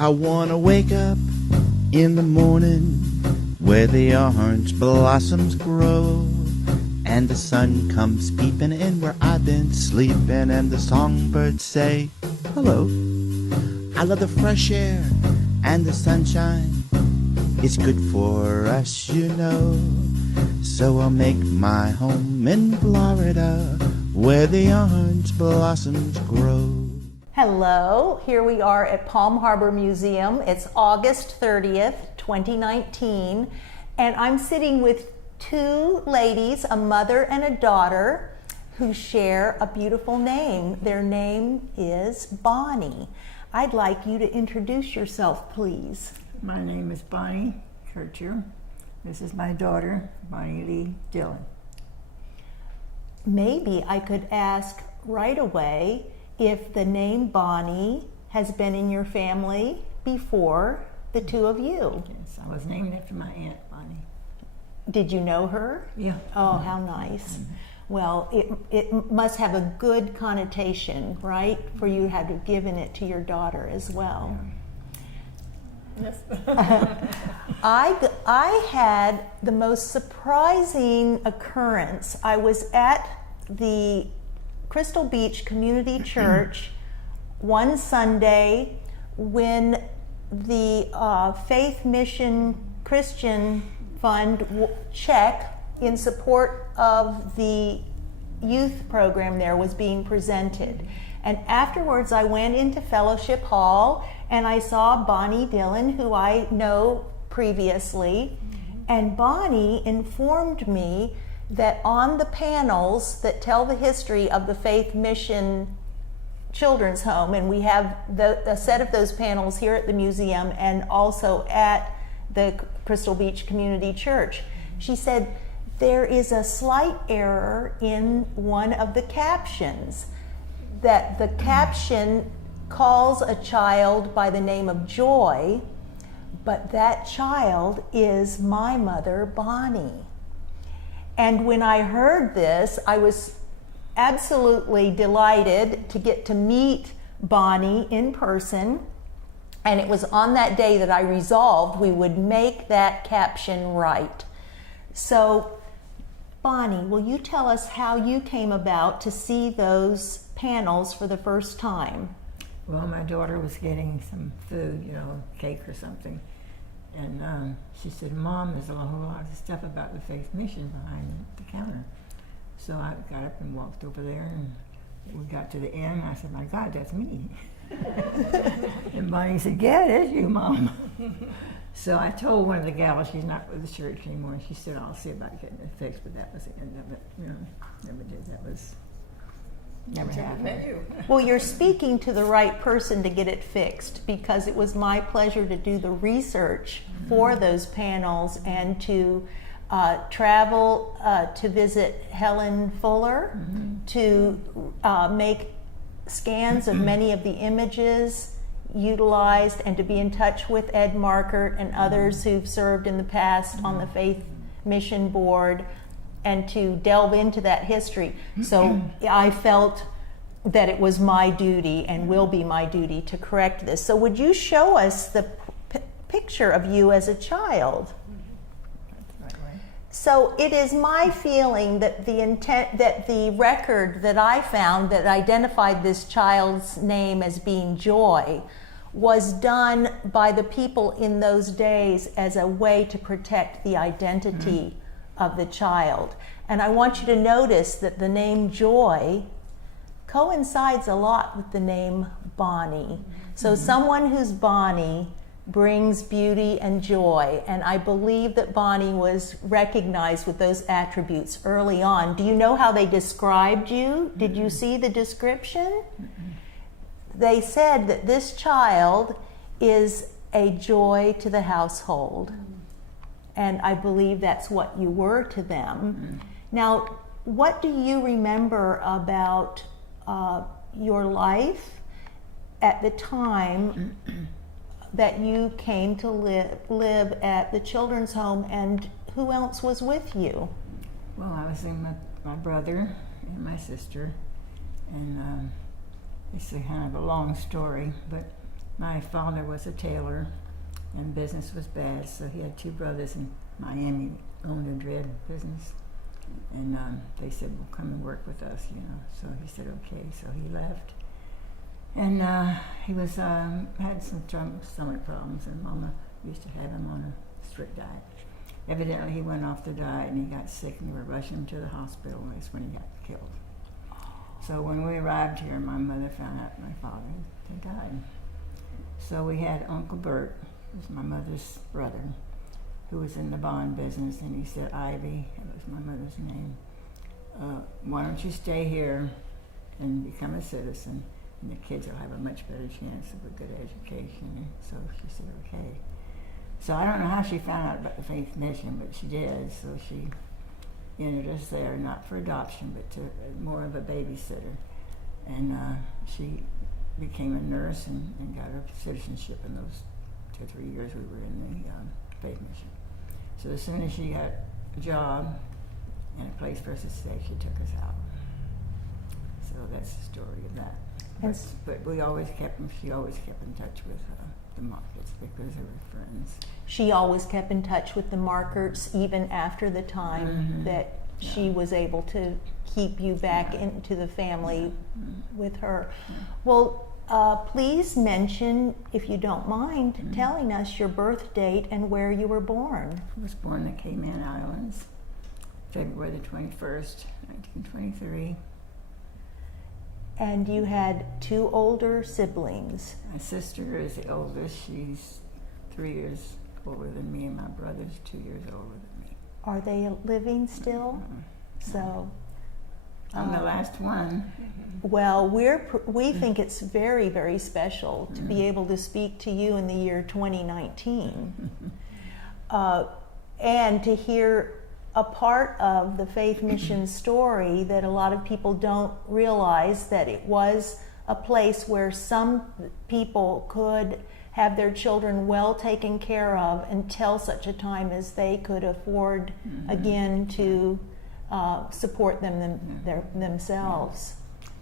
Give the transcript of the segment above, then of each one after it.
I wanna wake up in the morning where the orange blossoms grow, and the sun comes peeping in where I've been sleeping, and the songbirds say hello. I love the fresh air and the sunshine. It's good for us, you know. So I'll make my home in Florida where the orange blossoms grow. Hello, here we are at Palm Harbor Museum. It's August 30th, 2019, and I'm sitting with two ladies, a mother and a daughter, who share a beautiful name. Their name is Bonnie. I'd like you to introduce yourself, please. My name is Constance Kircher. This is my daughter, Bonnie Lee Dillon. Maybe I could ask right away if the name Bonnie has been in your family before the two of you. Yes, I was named after my aunt, Bonnie. Did you know her? Yeah. Oh, how nice. Well, it must have a good connotation, right? For you to have given it to your daughter as well. Yes. I had the most surprising occurrence. I was at the Crystal Beach Community Church one Sunday when the Faith Mission Christian Fund check in support of the youth program there was being presented. And afterwards I went into Fellowship Hall and I saw Bonnie Dillon, who I know previously, and Bonnie informed me that on the panels that tell the history of the Faith Mission Children's Home, and we have a set of those panels here at the museum and also at the Crystal Beach Community Church, she said there is a slight error in one of the captions, that the caption calls a child by the name of Joy, but that child is my mother, Bonnie. And when I heard this, I was absolutely delighted to get to meet Bonnie in person. And it was on that day that I resolved we would make that caption right. So, Bonnie, will you tell us how you came about to see those panels for the first time? Well, my daughter was getting some food, cake or something. And she said, Mom, there's a whole lot of stuff about the Faith Mission behind the counter. So I got up and walked over there, and we got to the end. I said, my God, that's me. And Bonnie said, yeah, it is you, Mom. So I told one of the gals, she's not with the church anymore, and she said, I'll see about getting it fixed, but that was the end of it. Never did. That was never happened. Well, you're speaking to the right person to get it fixed, because it was my pleasure to do the research for those panels and to travel to visit Helen Fuller, to make scans of many of the images utilized, and to be in touch with Ed Markert and others who've served in the past on the Faith Mission Board, and to delve into that history. So I felt that it was my duty and will be my duty to correct this. So would you show us the picture of you as a child? So it is my feeling that the record that I found that identified this child's name as being Joy was done by the people in those days as a way to protect the identity of the child. And I want you to notice that the name Joy coincides a lot with the name Bonnie. So someone who's Bonnie brings beauty and joy, and I believe that Bonnie was recognized with those attributes early on. Do you know how they described you? Did you see the description? They said that this child is a joy to the household, and I believe that's what you were to them. Now, what do you remember about your life at the time that you came to live at the children's home, and who else was with you? Well, I was in my brother and my sister, and it's a kind of a long story, but My father was a tailor, and business was bad, so he had two brothers in Miami owned a dread business. And they said, well, come and work with us, you know. So he said, okay. So he left. And he was had some stomach problems, and Mama used to have him on a strict diet. Evidently, he went off the diet, and he got sick, and we were rushing him to the hospital, and that's when he got killed. So when we arrived here, my mother found out my father had died. So we had Uncle Bert, who was my mother's brother, who was in the bond business, and he said, Ivy, that was my mother's name, why don't you stay here and become a citizen, and the kids will have a much better chance of a good education. And so she said, okay. So I don't know how she found out about the Faith Mission, but she did. So she entered us there, not for adoption, but to more of a babysitter. And she became a nurse and got her citizenship in those 2 or 3 years we were in the Faith Mission. So as soon as she got a job and a place for us to stay, she took us out. So that's the story of that. But we always she always kept in touch with the Markets because they were friends. She always kept in touch with the Markets even after the time that she was able to keep you back into the family with her. Well, please mention, if you don't mind, telling us your birth date and where you were born. I was born in the Cayman Islands, February the 21st, 1923. And you had 2 older siblings. My sister is the oldest. She's 3 years older than me, and my brother's 2 years older than me. Are they living still? So I'm the last one. Well, we think it's very, very special to be able to speak to you in the year 2019 and to hear a part of the Faith Mission story that a lot of people don't realize, that it was a place where some people could have their children well taken care of until such a time as they could afford again to support themselves.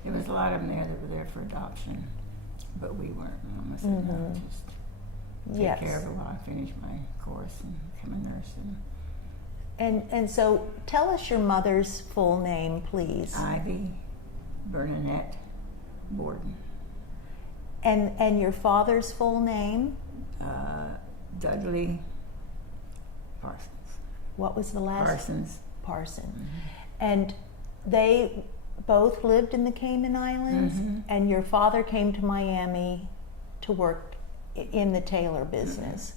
There was a lot of them there that were there for adoption, but we weren't. Mama said, no, just take care of it while I finish my course and become a nurse. And so tell us your mother's full name, please. Ivy Bernadette Borden. And your father's full name? Dudley Parsons. What was the last? Parsons. Parsons. And they both lived in the Cayman Islands, and your father came to Miami to work in the tailor business.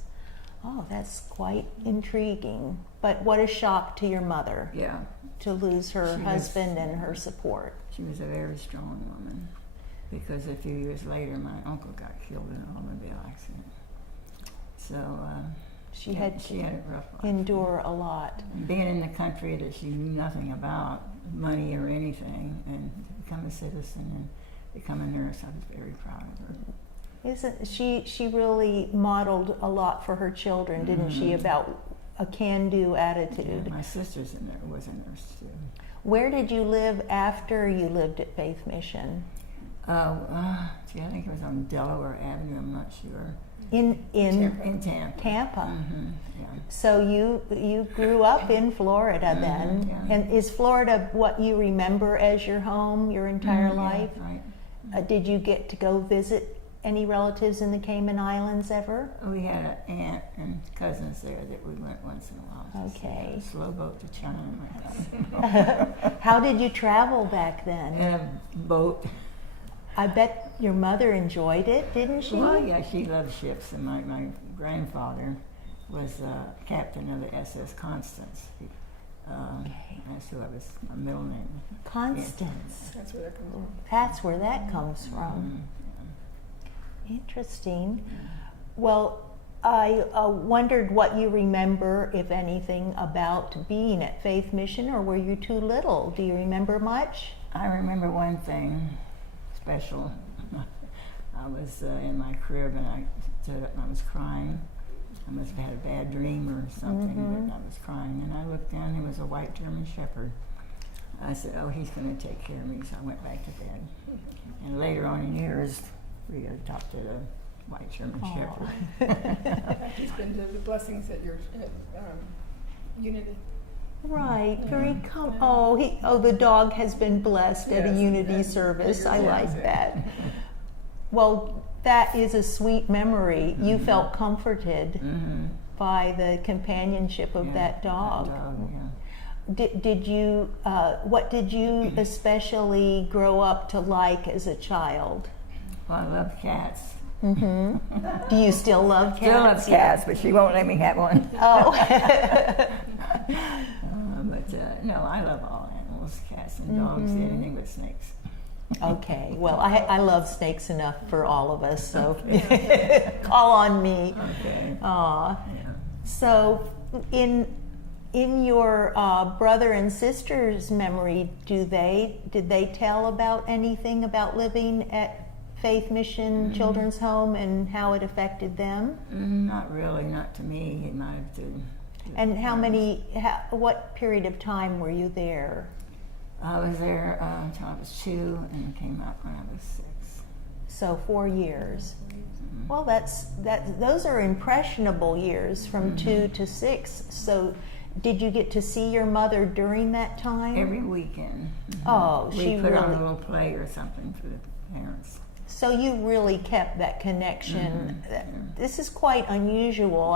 Oh, that's quite intriguing. But what a shock to your mother to lose her husband and her support. She was a very strong woman, because a few years later my uncle got killed in an automobile accident. So she had a rough life. Endure a lot. And being in the country that she knew nothing about, money or anything, and become a citizen and become a nurse, I was very proud of her. Isn't she really modeled a lot for her children, didn't she, about a can-do attitude? Yeah, my sister's in there was a nurse too. Where did you live after you lived at Faith Mission? I think it was on Delaware Avenue. I'm not sure. In Tampa. Tampa. Yeah. So you grew up in Florida then, and is Florida what you remember as your home your entire life? Right. Did you get to go visit any relatives in the Cayman Islands ever? We had an aunt and cousins there that we went once in a while. Okay. A slow boat to China. How did you travel back then? In a boat. I bet your mother enjoyed it, didn't she? Well, yeah, she loved ships, and my grandfather was captain of the SS Constance. That's who I was, my middle name. Constance. That's where that comes from. That's where that comes from. Interesting. Well, I wondered what you remember, if anything, about being at Faith Mission, or were you too little? Do you remember much? I remember one thing special. I was in my crib and I stood up and I was crying. I must have had a bad dream or something, but I was crying. And I looked down, there was a white German Shepherd. I said, oh, he's going to take care of me. So I went back to bed. And later on in years, we adopted a white German Aw. Shepherd. He's been to the blessings at your Unity. Right, very the dog has been blessed at a Yes, Unity and service. I figures, like yes. that. Well, that is a sweet memory. You felt comforted by the companionship of that dog. Yeah. Did you? What did you especially grow up to like as a child? Well, I love cats. Do you still love cats? Still love cats, but she won't let me have one. Oh. No, I love all animals, cats and dogs, anything but snakes. Okay, well, I love snakes enough for all of us, so call on me. Okay. Aw. Yeah. So, in your brother and sister's memory, did they tell about anything about living at Faith Mission Children's Home and how it affected them? Not really, not to me. It might have to. And what period of time were you there? I was there until I was 2 and came out when I was 6. So 4 years. Well, those are impressionable years from 2 to 6. So did you get to see your mother during that time? Every weekend. Oh, We she put on a really. little play or something for the parents. So you really kept that connection. This is quite unusual.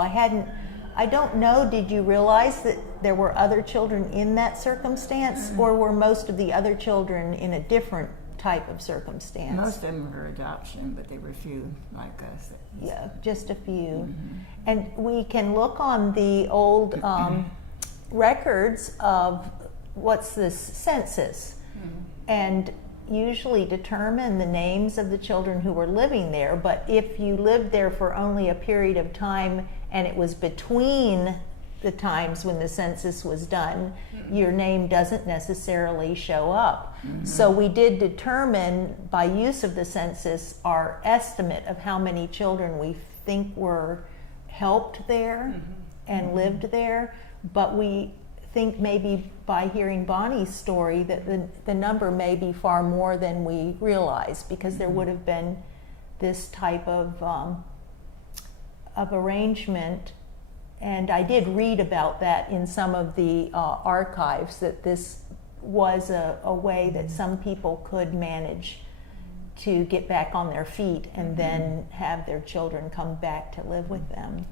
I don't know, did you realize that there were other children in that circumstance, or were most of the other children in a different type of circumstance? Most of them were adoption, but there were few like us. Yeah, just a few. And we can look on the old records of what's this census, and usually determine the names of the children who were living there. But if you lived there for only a period of time and it was between the times when the census was done, your name doesn't necessarily show up. So we did determine by use of the census our estimate of how many children we think were helped there and lived there, but we think maybe by hearing Bonnie's story that the number may be far more than we realize, because there would have been this type of arrangement. And I did read about that in some of the archives, that this was a way that some people could manage to get back on their feet and then have their children come back to live with them.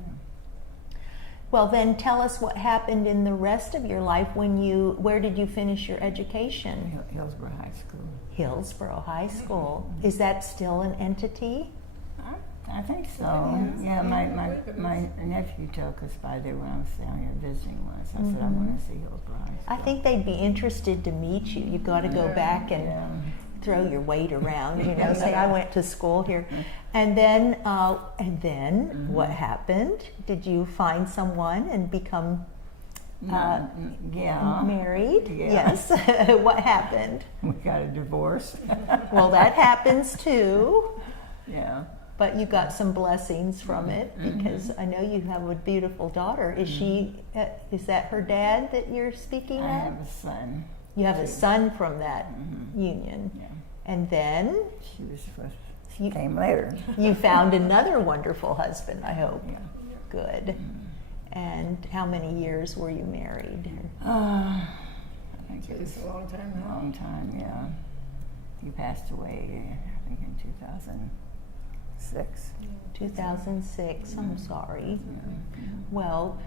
Well, then tell us what happened in the rest of your life. Where did you finish your education? Hillsborough High School. Hillsborough High School. Is that still an entity? I think so. Yeah, my nephew took us by there when I was down here visiting once. I said, I want to see Hillsborough High School. I think they'd be interested to meet you. You've got to go back and throw your weight around, say I went to school here. And then what happened? Did you find someone and become married? Yeah. Yes. What happened? We got a divorce. Well, that happens too. Yeah. But you got some blessings from it, because I know you have a beautiful daughter. Is is that her dad that you're speaking of? I have a son. You have a son from that union. Yeah. And then She was first. She came later. you found another wonderful husband, I hope. Yeah. Good. And how many years were you married? I think it was It's a long time a now. long time, yeah. He passed away, I think, in 2006. 2006. I'm sorry. Well,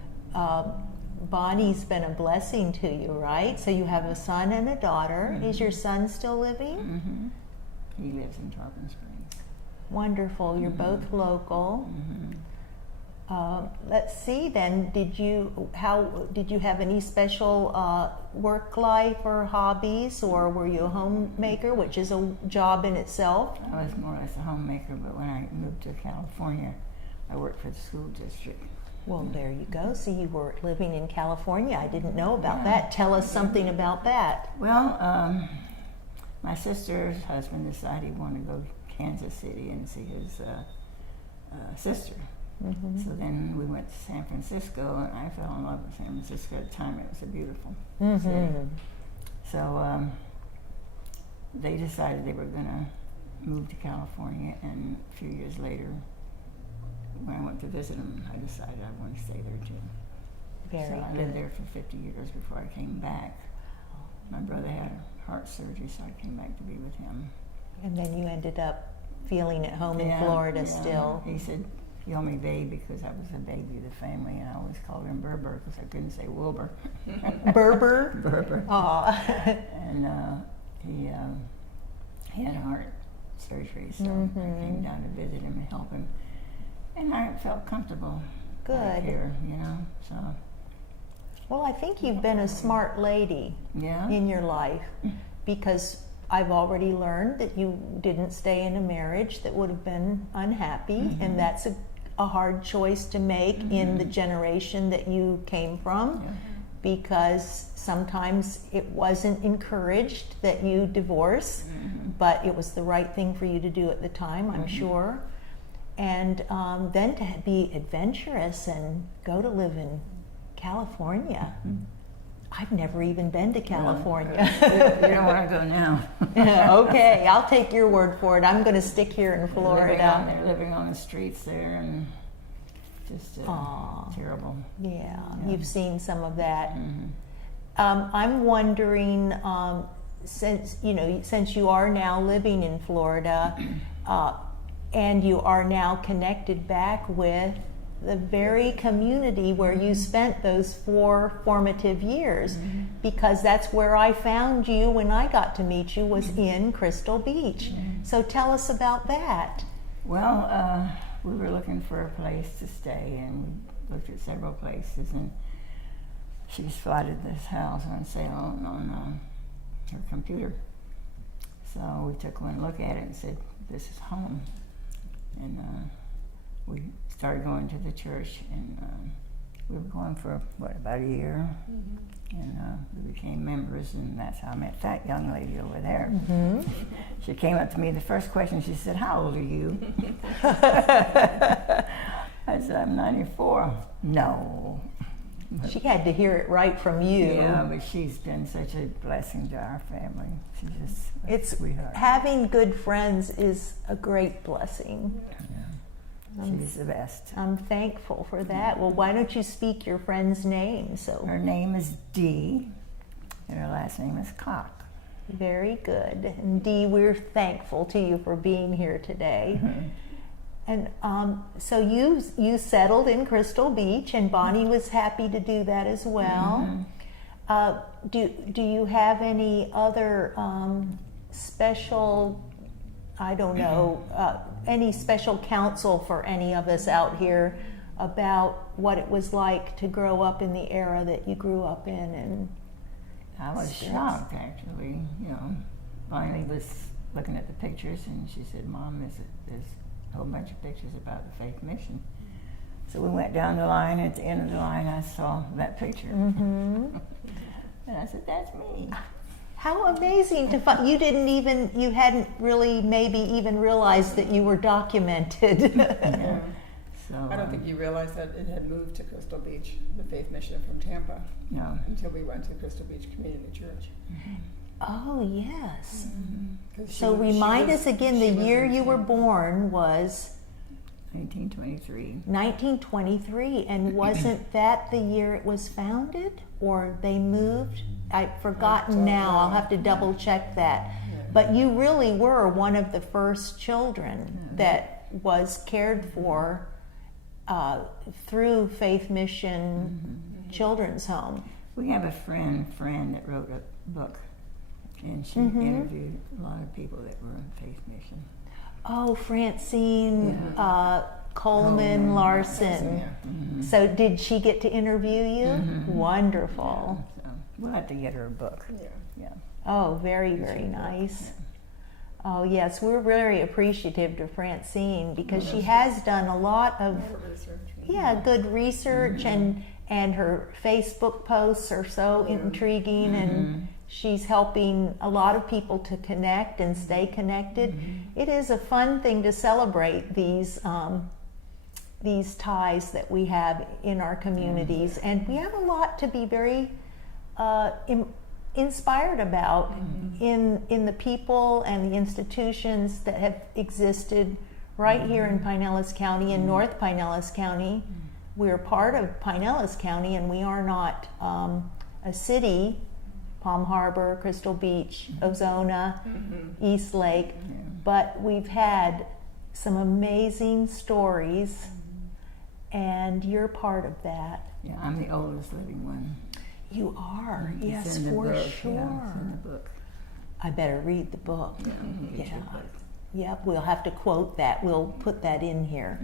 Bonnie's been a blessing to you, right? So you have a son and a daughter. Is your son still living? He lives in Tarpon Springs. Wonderful. You're both local. Let's see then, did you have any special work life or hobbies, or were you a homemaker, which is a job in itself? I was more or less a homemaker, but when I moved to California, I worked for the school district. Well, there you go. See, you were living in California. I didn't know about that. Tell us something about that. Well, my sister's husband decided he wanted to go to Kansas City and see his sister. So then we went to San Francisco, and I fell in love with San Francisco at the time. It was a beautiful city. So they decided they were going to move to California, and a few years later when I went to visit him, I decided I want to stay there too. Very So I good. lived there for 50 years before I came back. My brother had heart surgery, so I came back to be with him. And then you ended up feeling at home in Yeah, Florida yeah. still. He said, he called me babe because I was a baby of the family, and I always called him Berber because I couldn't say Wilbur. Berber? Berber. Aw. And he had heart surgery, so I came down to visit him and help him. And I felt comfortable Good. here, you know, so, Well, I think you've been a smart lady yeah. in your life, because I've already learned that you didn't stay in a marriage that would have been unhappy, and that's a hard choice to make in the generation that you came from, Yeah. because sometimes it wasn't encouraged that you divorce, but it was the right thing for you to do at the time, I'm sure. And then to be adventurous and go to live in California. I've never even been to California. You don't want to go now. Okay, I'll take your word for it. I'm going to stick here in Florida. Living on the streets there, and just terrible. Yeah, you've seen some of that. I'm wondering, since you are now living in Florida, and you are now connected back with the very community where you spent those 4 formative years, because that's where I found you when I got to meet you, was in Crystal Beach. So tell us about that. Well, we were looking for a place to stay, and we looked at several places, and she spotted this house on sale on her computer. So we took one look at it and said, this is home. And we started going to the church, and we were going for, about a year. And we became members, and that's how I met that young lady over there. She came up to me, the first question, she said, how old are you? I said, I'm 94. No. She had to hear it right from you. Yeah, but she's been such a blessing to our family. She's just a sweetheart. Having good friends is a great blessing. She's the best. I'm thankful for that. Well, why don't you speak your friend's name? So Her name is Dee, and her last name is Cock. very good. And Dee, we're thankful to you for being here today. And so you settled in Crystal Beach, and Bonnie was happy to do that as well. Do you have any other special, I don't know, any special counsel for any of us out here about what it was like to grow up in the era that you grew up in? And I was shocked, actually. You know, Bonnie was looking at the pictures, and she said, Mom, there's a whole bunch of pictures about the Faith Mission. So we went down the line. At the end of the line, I saw that picture. And I said, that's me. how amazing to find, you hadn't really maybe even realized that you were documented. Yeah. So, I don't think you realized that it had moved to Crystal Beach, the Faith Mission from Tampa, no. until we went to Crystal Beach Community Church. Oh, yes. 'Cause So she remind was- us again, she the was year in you were Tampa. born was 1923. 1923, and wasn't that the year it was founded, or they moved? I've forgotten now. I'll have to double check that. But you really were one of the first children that was cared for through Faith Mission Children's Home. We have a friend that wrote a book, and she interviewed a lot of people that were in Faith Mission. Oh, Francine Coleman Larson. So did she get to interview you? Wonderful. So we'll have to get her a book. Yeah. Oh, very, very nice. Oh, yes, we're very appreciative to Francine, because she has done a lot of good research, and her Facebook posts are so intriguing, and she's helping a lot of people to connect and stay connected. It is a fun thing to celebrate these ties that we have in our communities, and we have a lot to be very inspired about in the people and the institutions that have existed right here in Pinellas County, in North Pinellas County. We're part of Pinellas County, and we are not a city. Palm Harbor, Crystal Beach, Ozona, East Lake, but we've had some amazing stories, and you're part of that. Yeah, I'm the oldest living one. You are, It's yes, in the for book, sure. Yeah, it's in the book. I better read the book. Yeah, get your book. Yep, we'll have to quote that. We'll put that in here.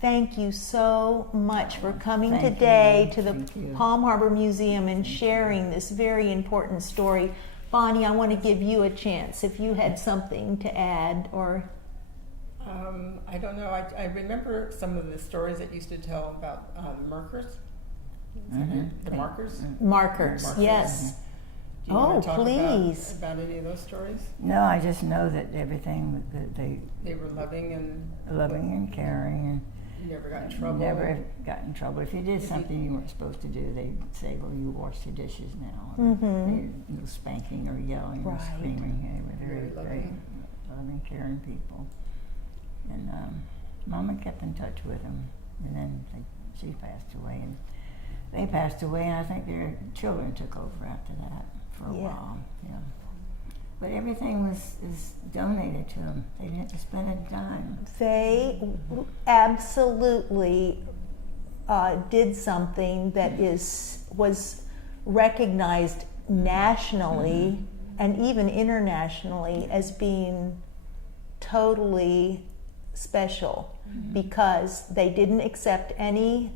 Thank you so much for coming Thank today you. to the Thank you. Palm Harbor Museum and sharing this very important story. Bonnie, I want to give you a chance if you had something to add or... I don't know. I remember some of the stories that used to tell about the markers. The markers. Markers, yes. Do you want Oh, to talk please. about any of those stories? No, I just know that everything that They were loving and loving and caring you never got in and trouble. never got in trouble. If you did something you weren't supposed to do, they'd say, "Well, you wash the dishes now." No spanking or yelling or Right. screaming. They were Very very loving. loving, caring people. And Mama kept in touch with them, and then she passed away, and they passed away, and I think their children took over after that for a Yeah. while. Yeah. But everything is donated to them. They didn't spend a dime. They absolutely did something that was recognized nationally and even internationally as being totally special because they didn't accept any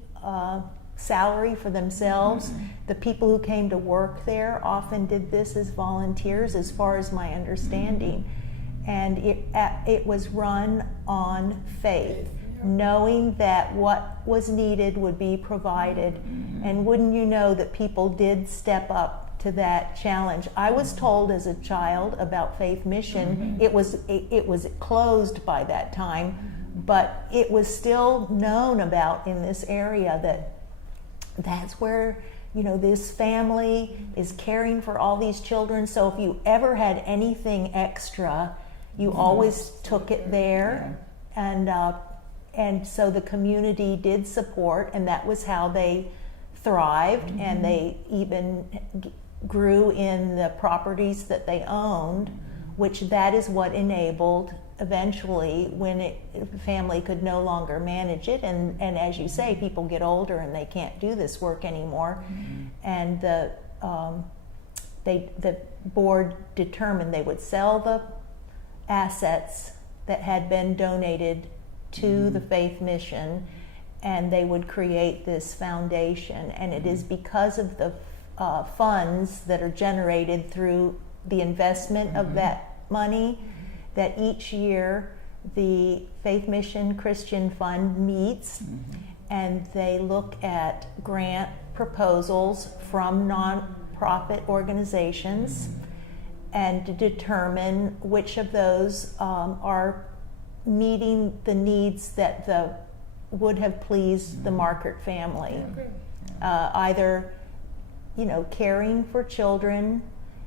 salary for themselves. The people who came to work there often did this as volunteers, as far as my understanding. And it was run on faith, knowing that what was needed would be provided. And wouldn't you know that people did step up to that challenge. I was told as a child about Faith Mission. It was closed by that time, but it was still known about in this area that's where this family is caring for all these children. So if you ever had anything extra, you always took it there. And so the community did support, and that was how they thrived, and they even grew in the properties that they owned, which that is what enabled eventually when the family could no longer manage it, and as you say, people get older and they can't do this work anymore, and the board determined they would sell the assets that had been donated to the Faith Mission, and they would create this foundation. And it is because of the funds that are generated through the investment of that money that each year the Faith Mission Christian Fund meets, and they look at grant proposals from nonprofit organizations and to determine which of those are meeting the needs that would have pleased the Markert family. Either caring for children,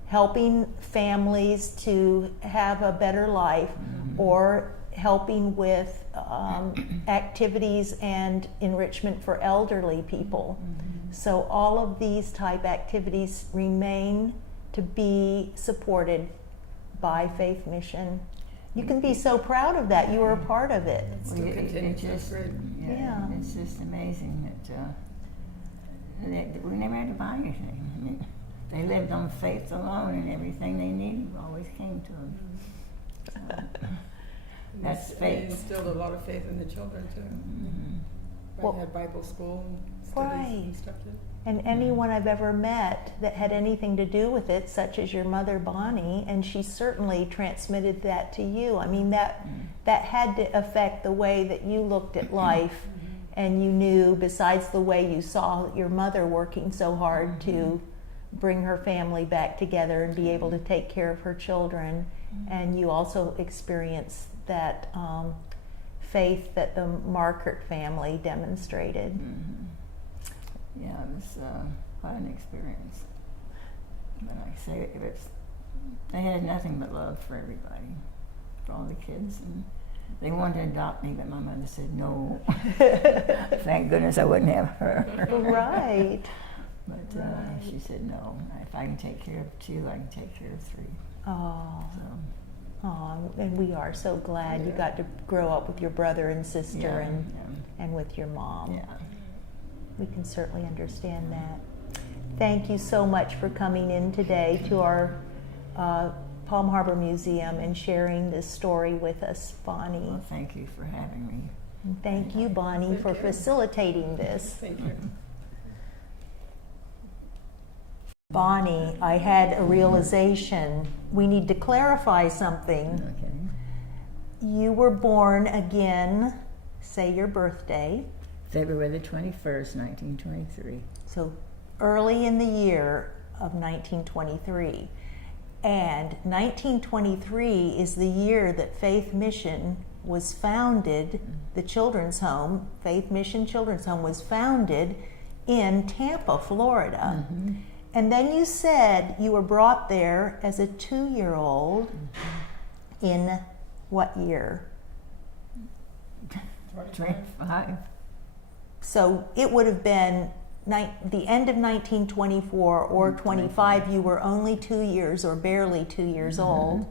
helping families to have a better life, or helping with activities and enrichment for elderly people. So all of these type activities remain to be supported by Faith Mission. You can be so proud of that. You were a part of it. Still continues. That's great. Yeah. It's just amazing that we never had to buy anything. I mean, they lived on faith alone, and everything they needed always came to them. That's They faith. instilled a lot of faith in the children too. Well, They had Bible school and studies and stuff too. And anyone I've ever met that had anything to do with it, such as your mother Bonnie, and she certainly transmitted that to you. I mean, that had to affect the way that you looked at life, and you knew, besides the way you saw your mother working so hard to bring her family back together and be able to take care of her children, and you also experienced that faith that the Markert family demonstrated. Yeah, it was quite an experience. But like I say, they had nothing but love for everybody, for all the kids, and They wanted to adopt me, but my mother said no. Thank goodness I wouldn't have her. Right. But she said no. If I can take care of 2, I can take care of 3. Oh, So, oh, and we are so glad you got to grow up with your brother and sister yeah, and with your mom. yeah. We can certainly understand that. Thank you so much for coming in today to our Palm Harbor Museum and sharing this story with us, Bonnie. Well, thank you for having me. And thank you, Bonnie, for facilitating this. Thank you. Bonnie, I had a realization. We need to clarify something. Okay. You were born again, say your birthday, February the 21st, 1923. so early in the year of 1923. And 1923 is the year that Faith Mission was founded, the children's home, Faith Mission Children's Home was founded in Tampa, Florida. Mm-hmm. And then you said you were brought there as a 2-year-old in what year? 25. So it would have been the end of 1924 or 25. You were only 2 years or barely 2 years old.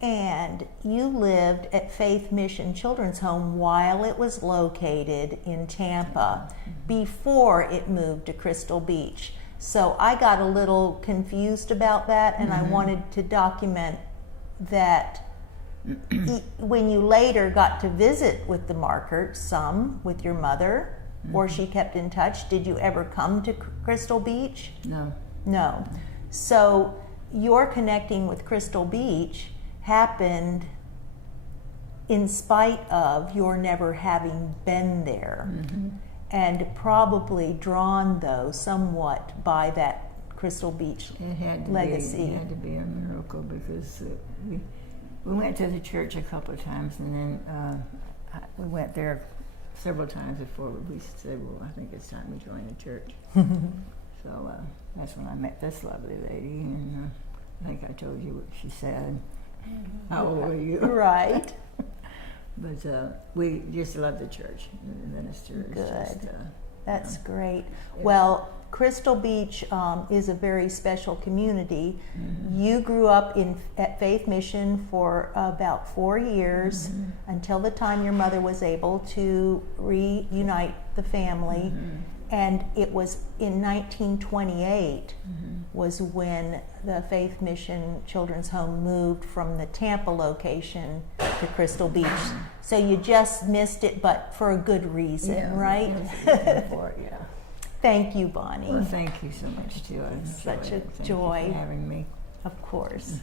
And you lived at Faith Mission Children's Home while it was located in Tampa before it moved to Crystal Beach. So I got a little confused about that, and I wanted to document that when you later got to visit with the Markerts, some with your mother, or she kept in touch, did you ever come to Crystal Beach? No. No. So your connecting with Crystal Beach happened in spite of your never having been there, and probably drawn, though, somewhat by that Crystal Beach It had to legacy. It had to be a miracle because we went to the church a couple of times, and then we went there several times before we said, well, I think it's time we join the church. So that's when I met this lovely lady, and I think I told you what she said. How old are you? Right. But we just love the church. The minister is Good. just... That's great. Well, Crystal Beach is a very special community. You grew up at Faith Mission for about 4 years until the time your mother was able to reunite the family. And it was in 1928 was when the Faith Mission Children's Home moved from the Tampa location to Crystal Beach. So you just missed it, but for a good reason, right? For it, yeah. Thank you, Bonnie. Well, thank you so much, too. I enjoyed Such a it. Thank joy. you for having me. Of course.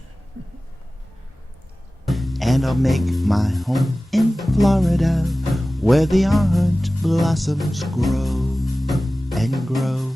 And I'll make my home in Florida, where the orange blossoms grow and grow.